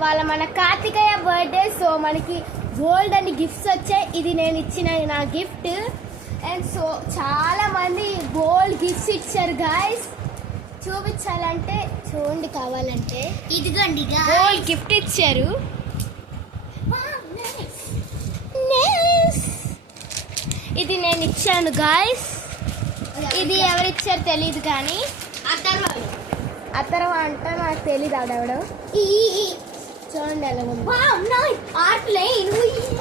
ఇవాళ మన Karthikeya birthday. So మనకి గోల్డ్ అండ్ గిఫ్ట్స్ వచ్చాయి. ఇది నేను ఇచ్చిన నా గిఫ్ట్. అండ్ సో చాలా మంది గోల్డ్ గిఫ్ట్స్ ఇచ్చారు గాయస్. చూపించాలంటే చూడండి, కావాలంటే ఇదిగోండి గోల్డ్ గిఫ్ట్ ఇచ్చారు. ఇది నేను ఇచ్చాను గాయస్. ఇది ఎవరిచ్చారు తెలీదు కానీ అతను అంటే నాకు తెలీదు. ఆవిడెవడో చూడండి ఎలా ఉంది.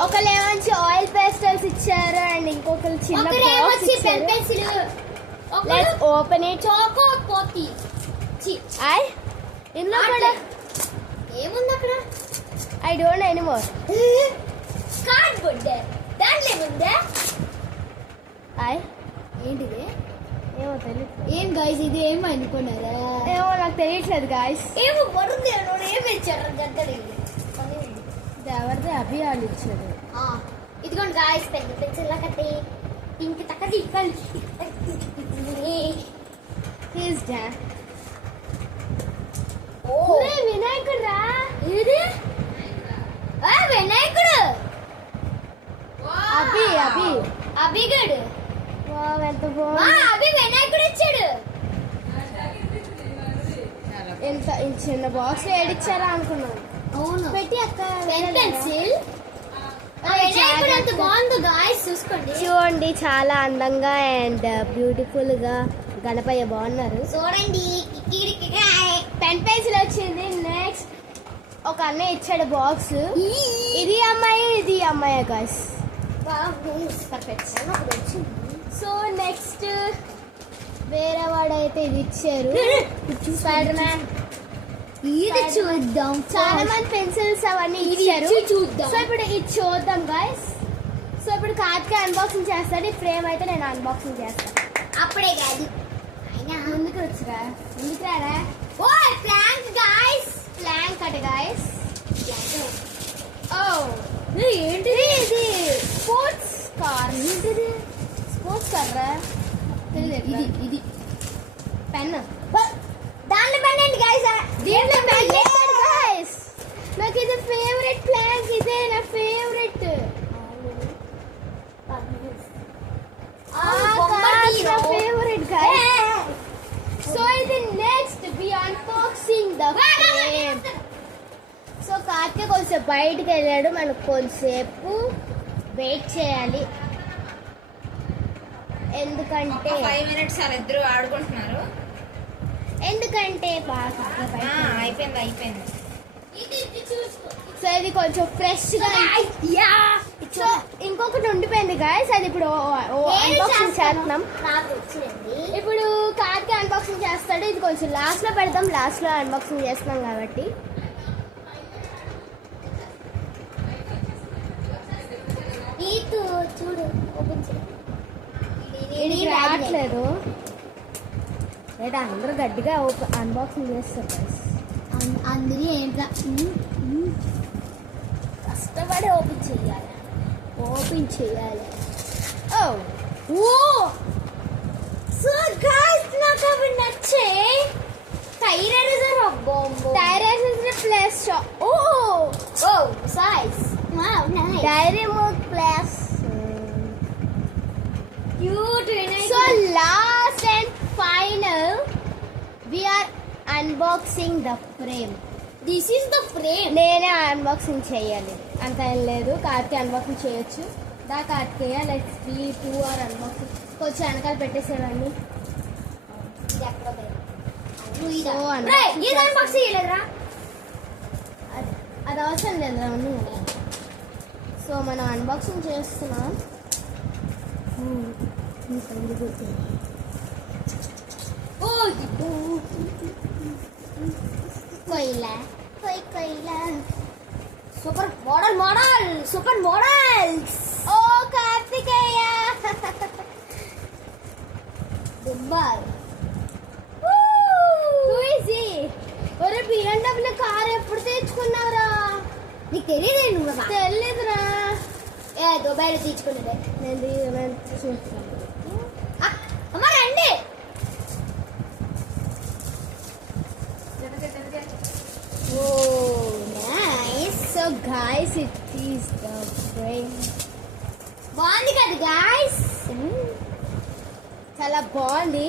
ఒకళ్ళేమంచి ఆయిల్ పేస్టల్స్ ఇచ్చారు అండ్ ఇంకొకరు చిన్న బాక్స్ ఇచ్చారు. Let's open it. చాకో పోతి ఇందులో కూడా ఏముంది అక్కడ? I don't know anymore. Cardboard దాంట్లో ఏముందా? ఏంటిది? ఏమో తెలియదు. ఏం గాయస్ ఇది? ఏం అనుకున్నారా? ఏమో నాకు తెలియట్లేదు గాయస్. ఏమో వరుంది. ఏమి ఇచ్చారు? గద్దడి ఇది ఎవరిది? అభి వాళ్ళు ఇచ్చారు. ఇదిగోండి గాయస్, పెద్ద పెన్సిల్ కట్టి ఇంక తక్కది ఇవ్వాలి. వినాయకుడు రా. ఇది వినాయకుడు. అభి అభి అభిగడు. ఎంత బాగుంది. అభి వినాయకుడు ఇచ్చాడు. ఎంత చిన్న బాక్స్ ఏడిచ్చారా అనుకున్నాను. అవును, పెట్టి అక్క పెన్సిల్ వినాయకుడు ఎంత బాగుందో గాయస్ చూసుకోండి. చూడండి చాలా అందంగా అండ్ బ్యూటిఫుల్ గా గణపయ్య బాగున్నారు. చూడండి పెన్ పెన్సిల్ వచ్చింది. నెక్స్ట్ ఒక అన్నయ్య ఇచ్చాడు బాక్స్. ఇది అమ్మాయి ఇది అమ్మాయి గాయస్. సో నెక్స్ట్ వేరే వాడైతే ఇది ఇచ్చారు. Spider man. ఇది చూద్దాం. చాలా మంది పెన్సిల్స్ అవన్నీ ఇచ్చారు. చూద్దాం. సో ఇప్పుడు ఇది చూద్దాం గాయస్. సో ఇప్పుడు కార్తికేయ అన్బాక్సింగ్ చేస్తాడు. ఈ ఫ్రేమ్ అయితే నేను అన్బాక్సింగ్ చేస్తాను. అప్పుడే కాదు, ముందుకు వచ్చురా. ముందుకు రారా. ఓ ప్లాంక్ గాయస్. ప్లాంక్ అట గాయస్. ఓ ఏంటిది? ఇది స్పోర్ట్స్ కార్. ఏంటిది? స్పోర్ట్స్ కార్ రా. ఇది ఇది పెన్. దాంట్లో పెన్ ఏంటి గాయస్? దీంట్లో పెన్ లేదు గాయస్. నాకు ఇది ఫేవరెట్ ప్లాంక్. ఇదే నా ఫేవరెట్. Favourite guys. సో ఇది next we unboxing the frame. So Kartikeya కొంచెం బయటికి వెళ్ళాడు. మనకు కొంచెంసేపు వెయిట్ చేయాలి. ఎందుకంటే 5 minutes అలా ఇద్దరు ఆడుకుంటున్నారు. ఎందుకంటే బాగా అయిపోయింది. సో ఇది కొంచెం ఫ్రెష్ గా. సో ఇంకొకటి ఉండిపోయింది గాయస్. అది ఇప్పుడు అన్బాక్సింగ్ చేస్తున్నాం. ఇప్పుడు కార్తికేయ అన్బాక్సింగ్ చేస్తాడు. ఇది కొంచెం లాస్ట్ లో పెడతాం. లాస్ట్ లో అన్బాక్సింగ్ చేస్తున్నాం కాబట్టి. చూడు ఇది రావట్లేదు. లేదా అందరూ గట్టిగా అన్బాక్సింగ్ చేస్తారు గాయస్. అందరూ ఏంట్రా కష్టపడి ఓపెన్ చేయాలి. ఓ సో గాయ్స్, నాకు అవి నచ్చే. Tyre eraser. Tyre plus. ఓ ఓ size. Wow nice. Dairy Milk plus. Cute. So last and final we are unboxing the frame. This is the frame. నేనే అన్బాక్సింగ్ చేయాలి. అంత ఏం లేదు, కార్తికేయ అన్బాక్సింగ్ చేయొచ్చు. దా Karthikeya let's be 2 are unboxing. కొంచెం వెనకాల పెట్టేసేవాడిని. అది అవసరం లేదు. ఉంది కదా. సో మనం అన్బాక్సింగ్ చేస్తున్నాం. కొయిలా సూపర్ మోడల్స్. ఓ కార్తికేయ. దుబ్బాయ్. ఒరే BMW కార్ ఎప్పుడు తెచ్చుకున్నావురా? నీకు తెలియదే? నువ్వు తెలీదురా. దుబాయ్లో తెచ్చుకున్నదే. నేను చూస్తాను. అమ్మ రండి. Oh guys it is the frame. బాగుంది కదా గాయ్స్. చాలా బాగుంది.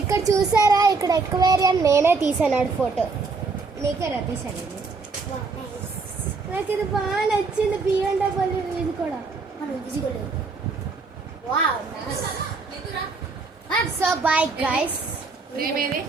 ఇక్కడ చూసారా, ఇక్కడ ఎక్వేరియం నేనే తీసాను ఫోటో. నీకేరా తీసాను ఇది. నాకు ఇది బాగా నచ్చింది. BMW ఇది కూడా. మనం తీసుకోలేదు. వావ్. So bye guys. ఏమేది